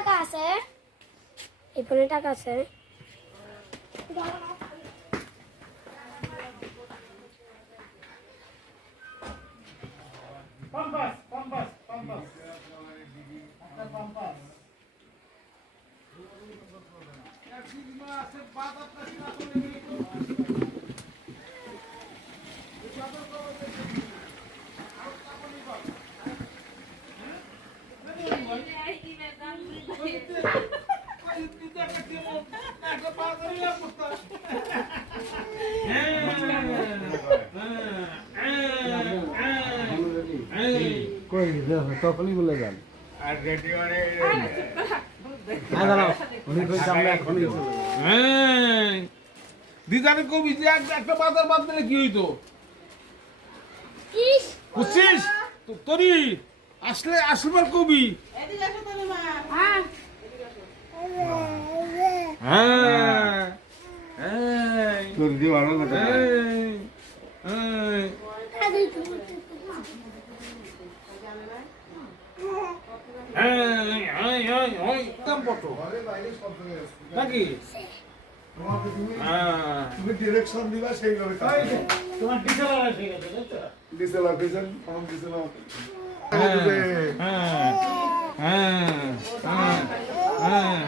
টাকা আছে এই ফোনে টাকা আছে পাম্পাস পাম্পাস পাম্পাস একটা পাম্পাস কই তখনই বলে যান আর রেডি মানে না দাঁড়াও উনি কই আমরা এখনই চলে যাবো দিদারে কবি যে একটা বাজার বাদ দিলে কি হইতো ইস বুঝছিস তোরই আসবার কবি হ্যাঁ হ্যাঁ এই, তোর দিয়ে ভালো কথা এই, এই। এই, এই, এই, এই, কাম পটো। নাকি? হ্যাঁ। তুমি ডিরেকশন দিবা সেইভাবে কাজ এই যে, তোমার ডিসেলার আছে ঠিক আছে বুঝছো ডিসেল অফিসার ফর্ম ডিসেল হ্যাঁ, হ্যাঁ, হ্যাঁ, হ্যাঁ।